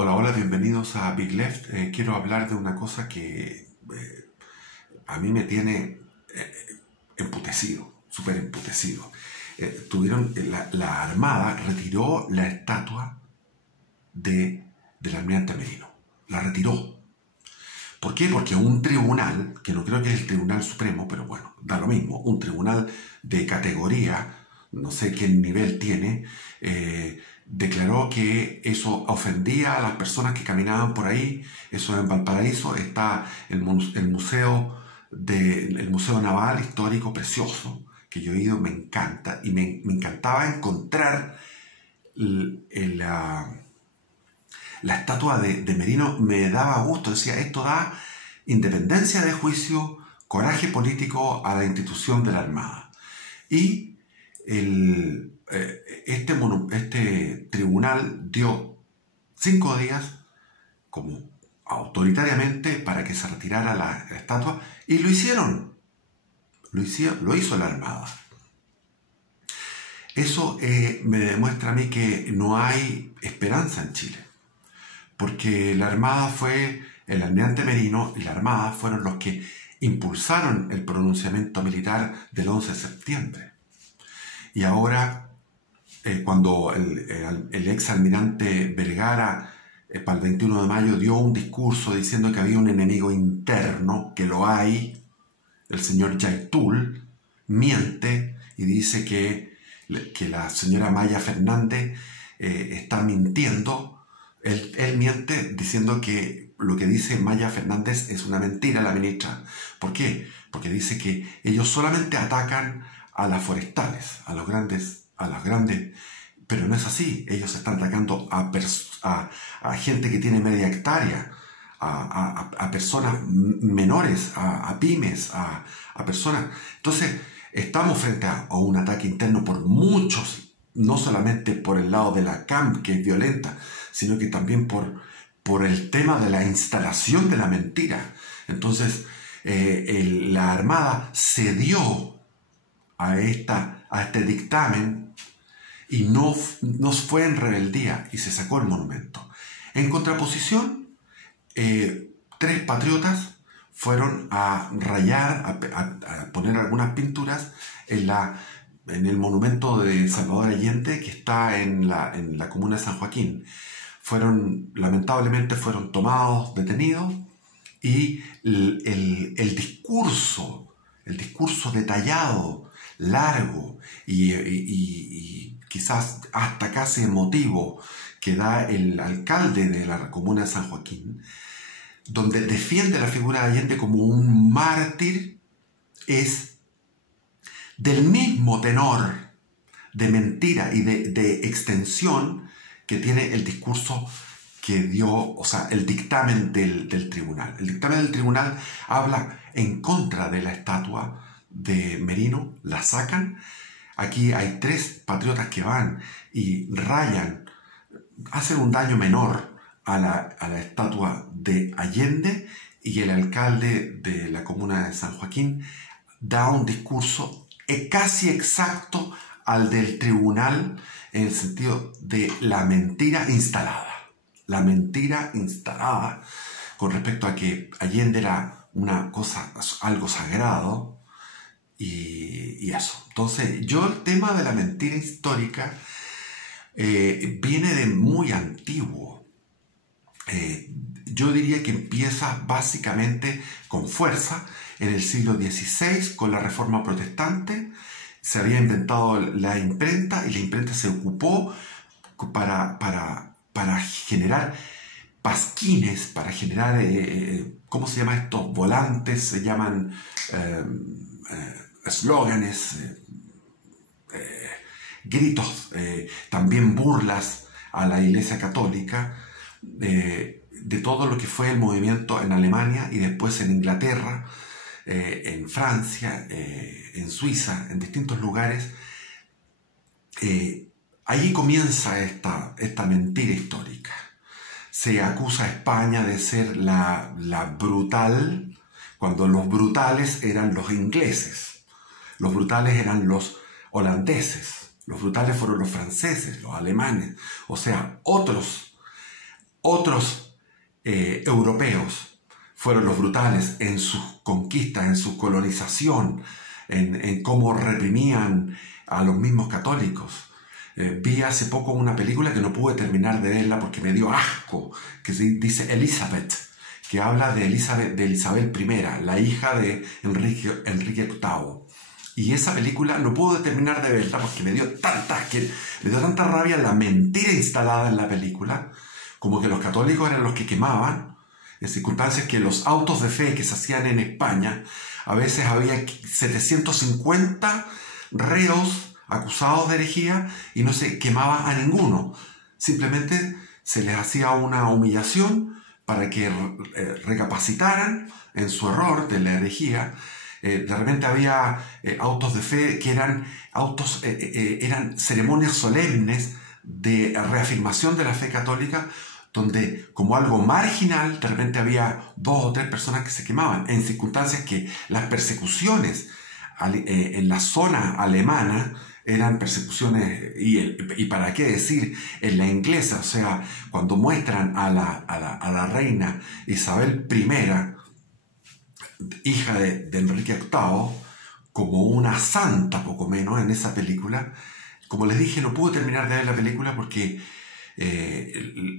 Hola, hola, bienvenidos a Big Left. Quiero hablar de una cosa que a mí me tiene emputecido, súper emputecido. La Armada retiró la estatua del almirante Merino. La retiró. ¿Por qué? Porque un tribunal, que no creo que es el Tribunal Supremo, pero bueno, da lo mismo, un tribunal de categoría, no sé qué nivel tiene, declaró que eso ofendía a las personas que caminaban por ahí. Eso en Valparaíso está el Museo Naval Histórico precioso, que yo he ido, me encanta, y me encantaba encontrar la estatua de Merino. Me daba gusto, decía, esto da independencia de juicio, coraje político a la institución de la Armada. Y este tribunal dio 5 días como autoritariamente para que se retirara la estatua, y lo hicieron. Lo hizo la Armada. Eso me demuestra a mí que no hay esperanza en Chile, porque la Armada el almirante Merino y la Armada fueron los que impulsaron el pronunciamiento militar del 11 de septiembre. Y ahora, cuando el ex almirante Vergara, para el 21 de mayo, dio un discurso diciendo que había un enemigo interno, que lo hay, el señor Yaitul, miente y dice que la señora Maya Fernández está mintiendo. Él miente diciendo que lo que dice Maya Fernández es una mentira, la ministra. ¿Por qué? Porque dice que ellos solamente atacan a las forestales, a las grandes, pero no es así. Ellos están atacando a gente que tiene media hectárea, a personas menores, a pymes, a personas. Entonces, estamos frente a un ataque interno por muchos, no solamente por el lado de la CAM, que es violenta, sino que también por el tema de la instalación de la mentira. Entonces, la Armada cedió a este dictamen y no fue en rebeldía y se sacó el monumento. En contraposición, 3 patriotas fueron a rayar, a poner algunas pinturas en el monumento de Salvador Allende, que está en la comuna de San Joaquín. Lamentablemente fueron tomados, detenidos, y el discurso detallado, largo y quizás hasta casi emotivo que da el alcalde de la comuna de San Joaquín, donde defiende la figura de Allende como un mártir, es del mismo tenor de mentira y de extensión que tiene el discurso que dio, o sea, el dictamen del tribunal. El dictamen del tribunal habla en contra de la estatua de Merino, la sacan. Aquí hay 3 patriotas que van y rayan, hacen un daño menor a la estatua de Allende, y el alcalde de la comuna de San Joaquín da un discurso casi exacto al del tribunal, en el sentido de la mentira instalada. La mentira instalada con respecto a que Allende era una cosa, algo sagrado, y eso. Entonces, el tema de la mentira histórica viene de muy antiguo. Yo diría que empieza básicamente con fuerza en el siglo XVI, con la Reforma Protestante. Se había inventado la imprenta, y la imprenta se ocupó para generar pasquines, para generar, ¿cómo se llama estos? Volantes, se llaman eslóganes, gritos, también burlas a la Iglesia Católica, de todo lo que fue el movimiento en Alemania y después en Inglaterra, en Francia, en Suiza, en distintos lugares. Allí comienza esta mentira histórica. Se acusa a España de ser la brutal, cuando los brutales eran los ingleses, los brutales eran los holandeses, los brutales fueron los franceses, los alemanes, o sea, otros Otros europeos fueron los brutales en sus conquistas, en su colonización, en cómo reprimían a los mismos católicos. Vi hace poco una película que no pude terminar de verla porque me dio asco, que se dice Elizabeth, que habla de Isabel I, la hija de Enrique VIII. Y esa película no pude terminar de verla porque me dio tanta rabia la mentira instalada en la película, como que los católicos eran los que quemaban, en circunstancias que los autos de fe que se hacían en España, a veces había 750 reos acusados de herejía y no se quemaba a ninguno. Simplemente se les hacía una humillación para que recapacitaran en su error de la herejía. De repente había autos de fe que eran ceremonias solemnes de reafirmación de la fe católica, donde como algo marginal de repente había 2 o 3 personas que se quemaban, en circunstancias que las persecuciones en la zona alemana eran persecuciones, y para qué decir en la inglesa. O sea, cuando muestran a la reina Isabel I, hija de Enrique VIII, como una santa poco menos en esa película, como les dije, no pude terminar de ver la película porque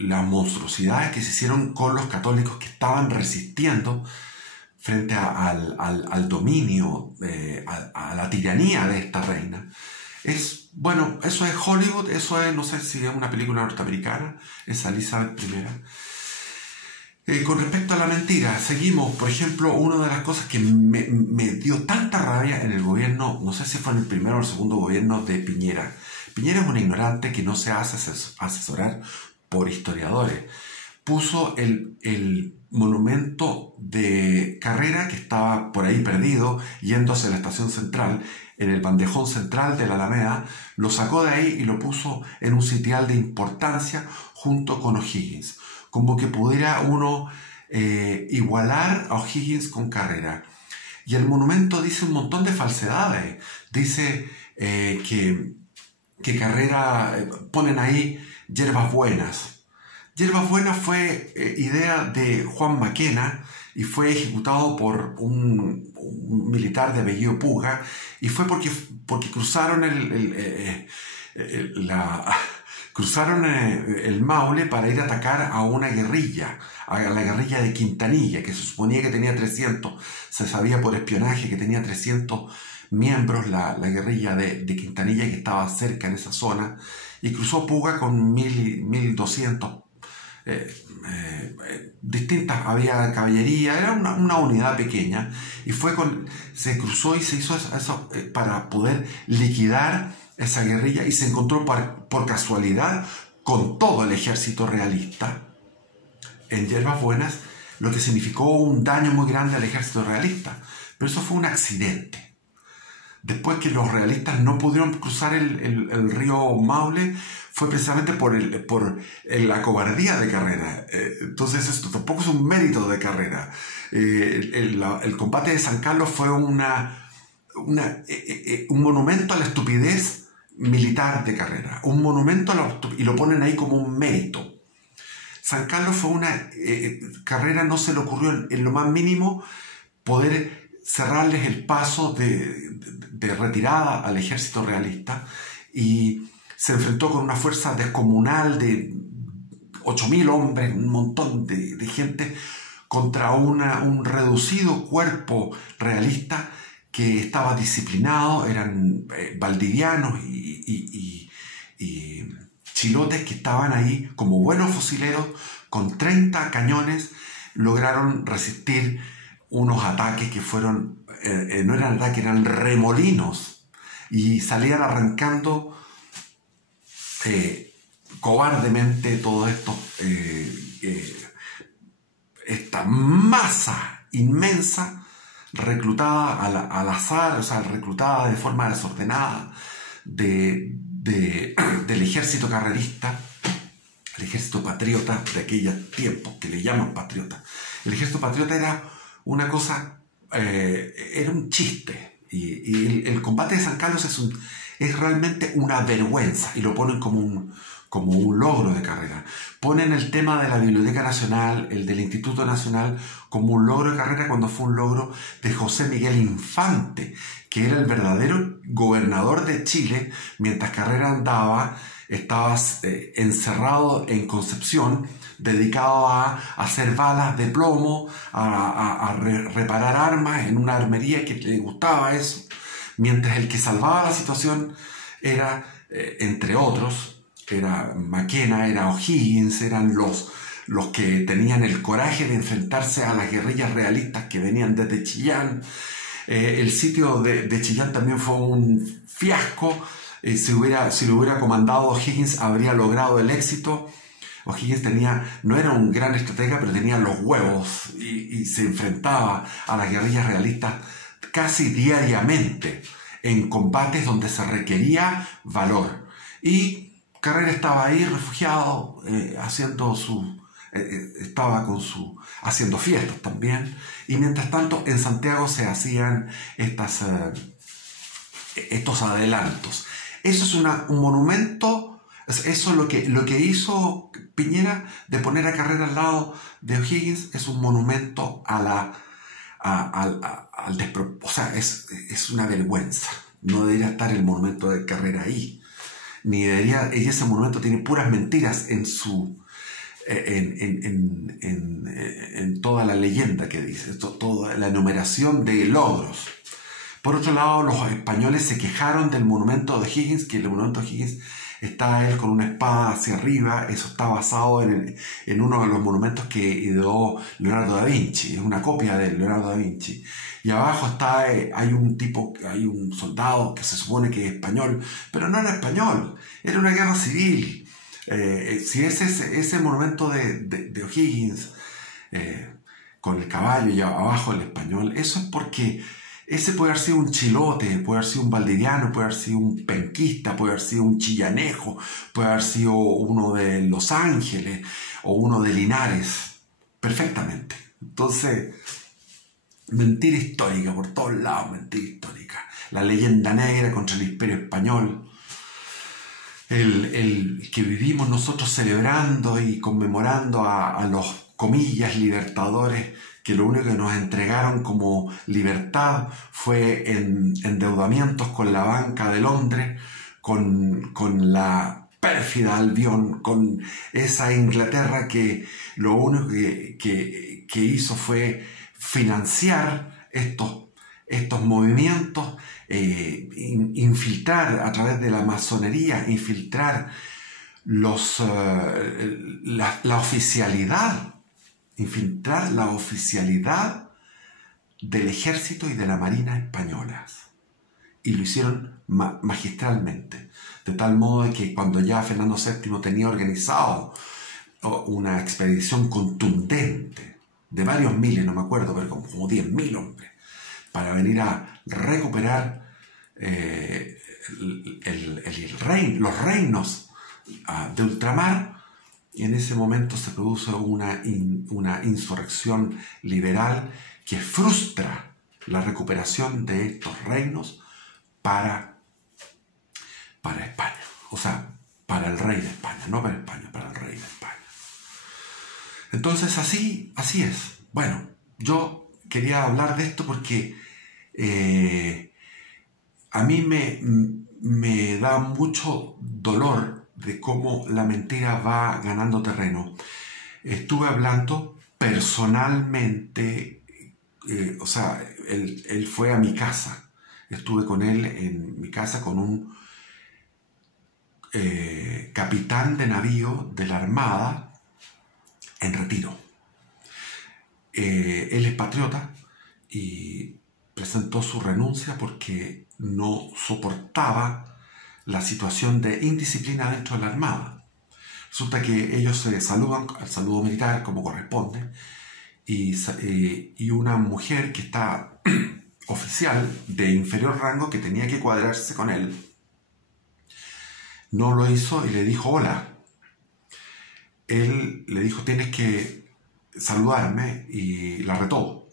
las monstruosidades que se hicieron con los católicos que estaban resistiendo frente al dominio, a la tiranía de esta reina. Bueno, eso es Hollywood, eso es, no sé si es una película norteamericana, es Elizabeth I. Con respecto a la mentira, seguimos, por ejemplo, una de las cosas que me dio tanta rabia en el gobierno, no sé si fue en el primero o el segundo gobierno de Piñera. Piñera es un ignorante que no se hace asesorar por historiadores. Puso el monumento de Carrera, que estaba por ahí perdido, yéndose a la estación central, en el bandejón central de la Alameda, lo sacó de ahí y lo puso en un sitial de importancia junto con O'Higgins, como que pudiera uno igualar a O'Higgins con Carrera. Y el monumento dice un montón de falsedades. Dice que Carrera, ponen ahí Yerbas Buenas. Yerbas Buenas fue idea de Juan Maquena y fue ejecutado por un militar de apellido Puga, y fue porque cruzaron el Maule para ir a atacar a una guerrilla, a la guerrilla de Quintanilla, que se suponía que tenía 300, se sabía por espionaje que tenía 300 miembros la guerrilla de Quintanilla, que estaba cerca en esa zona, y cruzó Puga con 1200 distintas, había caballería, era una unidad pequeña, y se cruzó y se hizo eso para poder liquidar esa guerrilla, y se encontró por casualidad con todo el ejército realista en Yerbas Buenas, lo que significó un daño muy grande al ejército realista. Pero eso fue un accidente. Después que los realistas no pudieron cruzar el río Maule, fue precisamente por la cobardía de Carrera. Entonces esto tampoco es un mérito de Carrera. El combate de San Carlos fue un monumento a la estupidez militar de Carrera. Un monumento y lo ponen ahí como un mérito. San Carlos fue Carrera no se le ocurrió en lo más mínimo poder cerrarles el paso de retirada al ejército realista, y se enfrentó con una fuerza descomunal de 8.000 hombres, un montón de gente, contra un reducido cuerpo realista que estaba disciplinado. Eran valdivianos y chilotes que estaban ahí como buenos fusileros, con 30 cañones, lograron resistir unos ataques que fueron, no eran ataques, eran remolinos, y salían arrancando cobardemente todo esto, esta masa inmensa reclutada al azar, o sea, reclutada de forma desordenada del ejército carrerista, el ejército patriota de aquellos tiempos, que le llaman patriota. El ejército patriota era una cosa, era un chiste, y el combate de San Carlos es realmente una vergüenza, y lo ponen como como un logro de carrera. Ponen el tema de la Biblioteca Nacional, el del Instituto Nacional, como un logro de carrera cuando fue un logro de José Miguel Infante, que era el verdadero gobernador de Chile, mientras Carrera andaba, estaba encerrado en Concepción, dedicado a hacer balas de plomo, a reparar armas en una armería que le gustaba eso, mientras el que salvaba la situación era, entre otros, era Maquena, era O'Higgins, eran los que tenían el coraje de enfrentarse a las guerrillas realistas que venían desde Chillán. El sitio de Chillán también fue un fiasco. Si lo hubiera comandado O'Higgins, habría logrado el éxito. O'Higgins no era un gran estratega, pero tenía los huevos y se enfrentaba a las guerrillas realistas casi diariamente en combates donde se requería valor. Y Carrera estaba ahí refugiado, haciendo fiestas también. Y mientras tanto, en Santiago se hacían estos adelantos. Eso es un monumento. Eso es lo que hizo Piñera, de poner a Carrera al lado de O'Higgins, es un monumento al despropósito. O sea, es una vergüenza. No debería estar el monumento de Carrera ahí. Ni debería. Y ese monumento tiene puras mentiras en toda la leyenda que dice, toda la enumeración de logros. Por otro lado, los españoles se quejaron del monumento de O'Higgins, que el monumento de O'Higgins está él con una espada hacia arriba. Eso está basado en uno de los monumentos que ideó Leonardo da Vinci, es una copia de Leonardo da Vinci. Y abajo hay un soldado que se supone que es español, pero no era español, era una guerra civil. Si ese monumento de O'Higgins, con el caballo y abajo el español, eso es porque ese puede haber sido un chilote, puede haber sido un valdiviano, puede haber sido un penquista, puede haber sido un chillanejo, puede haber sido uno de Los Ángeles o uno de Linares, perfectamente. Entonces, mentira histórica por todos lados, mentira histórica. La leyenda negra contra el Imperio Español, el que vivimos nosotros celebrando y conmemorando a los, comillas, libertadores, que lo único que nos entregaron como libertad fue endeudamientos con la Banca de Londres, con la pérfida Albión, con esa Inglaterra que lo único que hizo fue financiar estos movimientos, infiltrar a través de la masonería, infiltrar la oficialidad, infiltrar la oficialidad del ejército y de la marina españolas. Y lo hicieron magistralmente, de tal modo de que cuando ya Fernando VII tenía organizado una expedición contundente de varios miles, no me acuerdo, pero como 10.000 hombres, para venir a recuperar los reinos de ultramar. Y en ese momento se produce una insurrección liberal que frustra la recuperación de estos reinos para España. O sea, para el rey de España, no para España, para el rey de España. Entonces así es. Bueno, yo quería hablar de esto porque a mí me da mucho dolor de cómo la mentira va ganando terreno. Estuve hablando personalmente, o sea, él fue a mi casa. Estuve con él en mi casa con un capitán de navío de la Armada en retiro. Él es patriota y presentó su renuncia porque no soportaba la situación de indisciplina dentro de la Armada. Resulta que ellos se saludan al saludo militar como corresponde, y una mujer que está oficial de inferior rango, que tenía que cuadrarse con él, no lo hizo y le dijo hola. Él le dijo tienes que saludarme, y la retó.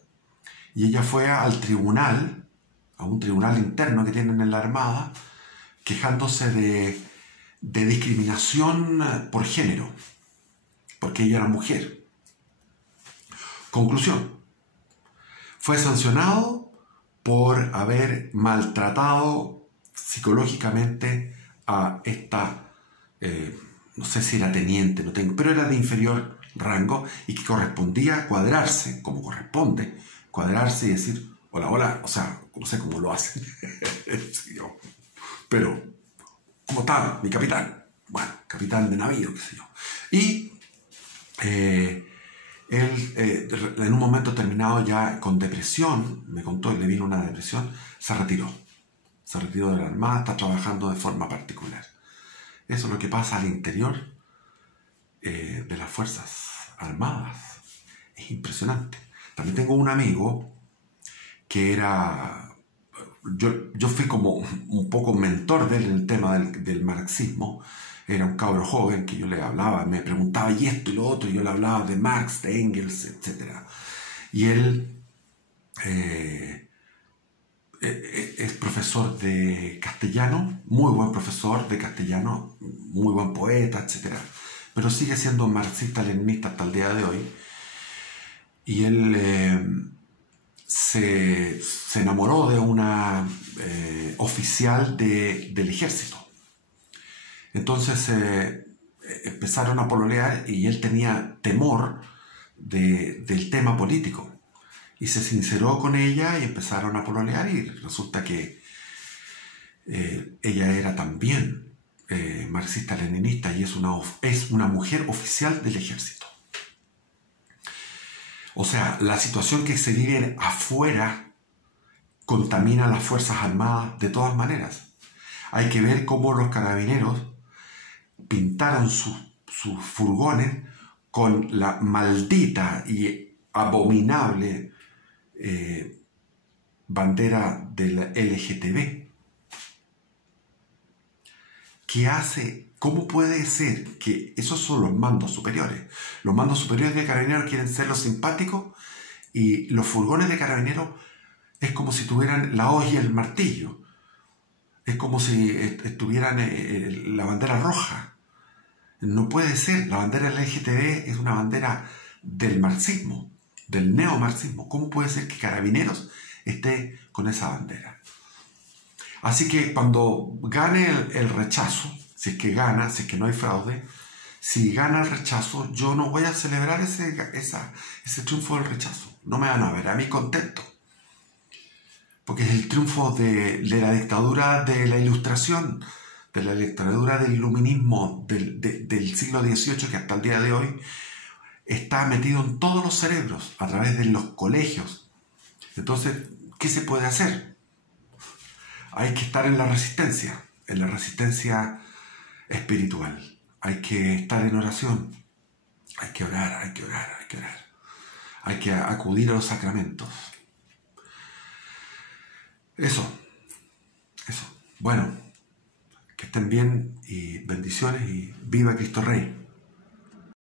Y ella fue al tribunal, a un tribunal interno que tienen en la Armada, quejándose de discriminación por género, porque ella era mujer. Conclusión: fue sancionado por haber maltratado psicológicamente a esta, no sé si era teniente, no tengo, pero era de inferior rango y que correspondía cuadrarse, como corresponde, cuadrarse y decir, hola, hola, o sea, no sé cómo lo hacen, pero, ¿cómo está mi capitán? Bueno, capitán de navío, qué sé yo. Y él, en un momento terminado ya con depresión, me contó, le vino una depresión, se retiró. Se retiró de la Armada, está trabajando de forma particular. Eso es lo que pasa al interior de las Fuerzas Armadas. Es impresionante. También tengo un amigo que era... Yo fui como un poco mentor de él en el tema del marxismo. Era un cabro joven que yo le hablaba, me preguntaba y esto y lo otro, y yo le hablaba de Marx, de Engels, etc. Y él es profesor de castellano, muy buen profesor de castellano, muy buen poeta, etc. Pero sigue siendo marxista-leninista hasta el día de hoy. Y él se enamoró de una oficial del ejército. Entonces empezaron a pololear y él tenía temor del tema político. Y se sinceró con ella y empezaron a pololear y resulta que ella era también marxista-leninista y es una mujer oficial del ejército. O sea, la situación que se vive afuera contamina a las Fuerzas Armadas de todas maneras. Hay que ver cómo los carabineros pintaron sus furgones con la maldita y abominable bandera del LGTB. ¿Qué hace? ¿Cómo puede ser que esos son los mandos superiores? Los mandos superiores de carabineros quieren ser los simpáticos y los furgones de carabineros es como si tuvieran la hoz y el martillo. Es como si estuvieran la bandera roja. No puede ser. La bandera LGTB es una bandera del marxismo, del neomarxismo. ¿Cómo puede ser que Carabineros esté con esa bandera? Así que cuando gane el rechazo, si es que gana, si es que no hay fraude, si gana el rechazo, yo no voy a celebrar ese triunfo del rechazo. No me van a ver a mí contento. Porque es el triunfo de la dictadura de la Ilustración, de la dictadura del iluminismo del siglo XVIII, que hasta el día de hoy está metido en todos los cerebros, a través de los colegios. Entonces, ¿qué se puede hacer? Hay que estar en la resistencia espiritual. Hay que estar en oración. Hay que orar, hay que orar, hay que orar. Hay que acudir a los sacramentos. Eso. Bueno, que estén bien y bendiciones y viva Cristo Rey.